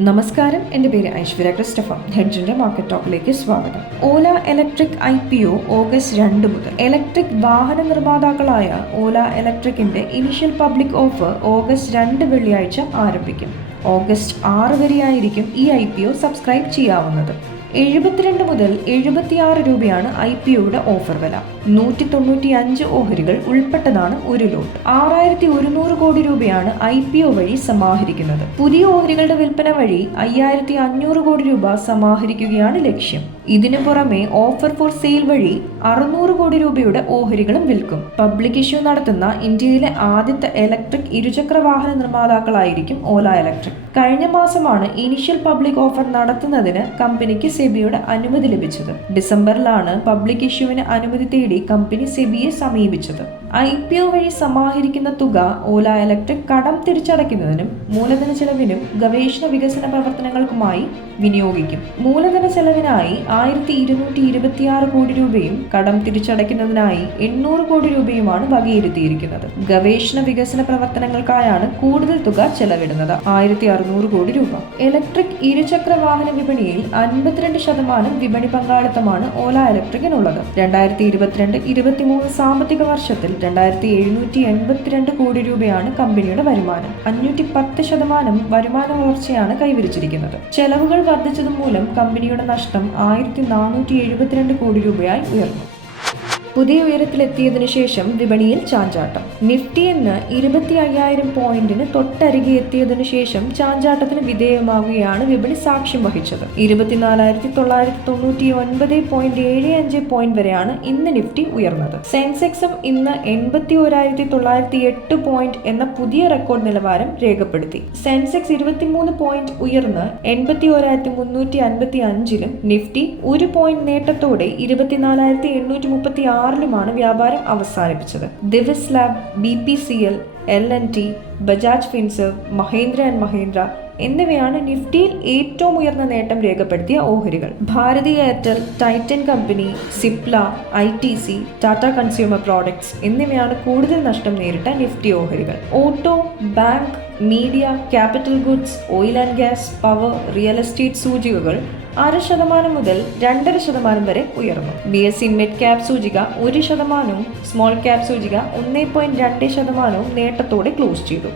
നമസ്കാരം. എന്റെ പേര് ഐശ്വര്യ ക്രിസ്റ്റഫ. ഹെഡ്ജിന്റെ മാർക്കറ്റ് ടോക്കിലേക്ക് സ്വാഗതം. Ola electric I P O August രണ്ട് മുതൽ. ഇലക്ട്രിക് വാഹന നിർമ്മാതാക്കളായ ഓല ഇലക്ട്രിക്കിന്റെ ഇനിഷ്യൽ പബ്ലിക് ഓഫർ ഓഗസ്റ്റ് രണ്ട് വെള്ളിയാഴ്ച ആരംഭിക്കും. ഓഗസ്റ്റ് ആറ് വരെയായിരിക്കും ഈ ഐ പി ഒ സബ്സ്ക്രൈബ് ചെയ്യാവുന്നത്. എഴുപത്തിരണ്ട് മുതൽ എഴുപത്തിയാറ് രൂപയാണ് ഐ പി ഒയുടെ ഓഫർ വില. നൂറ്റി തൊണ്ണൂറ്റി അഞ്ച് ഓഹരികൾ ഉൾപ്പെട്ടതാണ് ഒരു ലോട്ട്. ആറായിരത്തി ഒരുന്നൂറ് കോടി രൂപയാണ് ഐ പി ഒ വഴി സമാഹരിക്കുന്നത്. പുതിയ ഓഹരികളുടെ വിൽപ്പന വഴി അയ്യായിരത്തി അഞ്ഞൂറ് കോടി രൂപ സമാഹരിക്കുകയാണ് ലക്ഷ്യം. ഇതിനു പുറമെ ഓഫർ ഫോർ സെയിൽ വഴി അറുന്നൂറ് കോടി രൂപയുടെ ഓഹരികളും വിൽക്കും. പബ്ലിക് ഇഷ്യൂ നടത്തുന്ന ഇന്ത്യയിലെ ആദ്യത്തെ ഇലക്ട്രിക് ഇരുചക്ര വാഹന നിർമ്മാതാക്കളായിരിക്കും ഓല ഇലക്ട്രിക്. കഴിഞ്ഞ മാസമാണ് ഇനിഷ്യൽ പബ്ലിക് ഓഫർ നടത്തുന്നതിന് കമ്പനിക്ക് സെബിയുടെ അനുമതി ലഭിച്ചത്. ഡിസംബറിലാണ് പബ്ലിക് ഇഷ്യൂവിന് അനുമതി തേടി കമ്പനി സെബിയെ സമീപിച്ചത്. ഐ പി ഒ വഴി സമാഹരിക്കുന്ന തുക ഓല ഇലക്ട്രിക് കടം തിരിച്ചടയ്ക്കുന്നതിനും മൂലധന ചെലവിനും ഗവേഷണ വികസന പ്രവർത്തനങ്ങൾക്കുമായി വിനിയോഗിക്കും. മൂലധന ചെലവിനായി ആയിരത്തി ഇരുന്നൂറ്റി ഇരുപത്തിയാറ് കോടി രൂപയും കടം തിരിച്ചടയ്ക്കുന്നതിനായി എണ്ണൂറ് കോടി രൂപയുമാണ് വകയിരുത്തിയിരിക്കുന്നത്. ഗവേഷണ വികസന പ്രവർത്തനങ്ങൾക്കായാണ് കൂടുതൽ തുക ചെലവിടുന്നത്. ആയിരത്തി അറുന്നൂറ് കോടി രൂപ. ഇലക്ട്രിക് ഇരുചക്ര വാഹന വിപണിയിൽ അൻപത്തിരണ്ട് ശതമാനം വിപണി പങ്കാളിത്തമാണ് ഓല ഇലക്ട്രിക്കിനുള്ളത്. രണ്ടായിരത്തി ഇരുപത്തിരണ്ട് ഇരുപത്തിമൂന്ന് സാമ്പത്തിക വർഷത്തിൽ രണ്ടായിരത്തി എഴുന്നൂറ്റി എൺപത്തിരണ്ട് കോടി രൂപയാണ് കമ്പനിയുടെ വരുമാനം. അഞ്ഞൂറ്റി പത്ത് ശതമാനം വരുമാന വളർച്ചയാണ് കൈവരിച്ചിരിക്കുന്നത്. ചെലവുകൾ വർദ്ധിച്ചതുമൂലം കമ്പനിയുടെ നഷ്ടം ആയിരത്തി നാനൂറ്റി എഴുപത്തിരണ്ട് കോടി രൂപയായി ഉയർന്നു. പുതിയ ഉയരത്തിലെത്തിയതിനു ശേഷം വിപണിയിൽ ചാഞ്ചാട്ടം. നിഫ്റ്റി എന്ന് ഇരുപത്തി അയ്യായിരം പോയിന്റിന് തൊട്ടരികെ എത്തിയതിനു ശേഷം ചാഞ്ചാട്ടത്തിന് വിധേയമാവുകയാണ് വിപണി സാക്ഷ്യം വഹിച്ചത്. ഇരുപത്തിനാലായിരത്തി തൊള്ളായിരത്തി തൊണ്ണൂറ്റി ഒൻപത് പോയിന്റ് ഏഴ് അഞ്ച് പോയിന്റ് വരെയാണ് ഇന്ന് നിഫ്റ്റി ഉയർന്നത്. സെൻസെക്സും ഇന്ന് എൺപത്തി ഒരായിരത്തി തൊള്ളായിരത്തി എട്ട് പോയിന്റ് എന്ന പുതിയ റെക്കോർഡ് നിലവാരം രേഖപ്പെടുത്തി. സെൻസെക്സ് ഇരുപത്തിമൂന്ന് പോയിന്റ് ഉയർന്ന് എൺപത്തി ഒരായിരത്തി മുന്നൂറ്റി അൻപത്തി അഞ്ചിലും നിഫ്റ്റി ഒരു പോയിന്റ് നേട്ടത്തോടെ ഇരുപത്തിനാലായിരത്തി എണ്ണൂറ്റി മുപ്പത്തി ആറിലുമാണ് വ്യാപാരം അവസാനിപ്പിച്ചത്. Divi's lab B P C L L N T Bajaj finserv Mahindra and Mahindra എന്നിവയാണ് നിഫ്റ്റിയിൽ ഏറ്റവും ഉയർന്ന നേട്ടം രേഖപ്പെടുത്തിയ ഓഹരികൾ. Bharti Airtel Titan company Cipla I T C Tata consumer products എന്നിവയാണ് കൂടുതൽ നഷ്ടം നേരിട്ട നിഫ്റ്റി ഓഹരികൾ. Auto bank media capital goods oil and gas power real estate സൂചികകൾ അര ശതമാനം മുതൽ രണ്ടര ശതമാനം വരെ ഉയർന്നു. B S C mid cap സൂചിക ഒരു ശതമാനവും സ്മോൾ ക്യാപ് സൂചിക ഒന്നേ പോയിന്റ് രണ്ട് ശതമാനവും നേട്ടത്തോടെ ക്ലോസ് ചെയ്തു.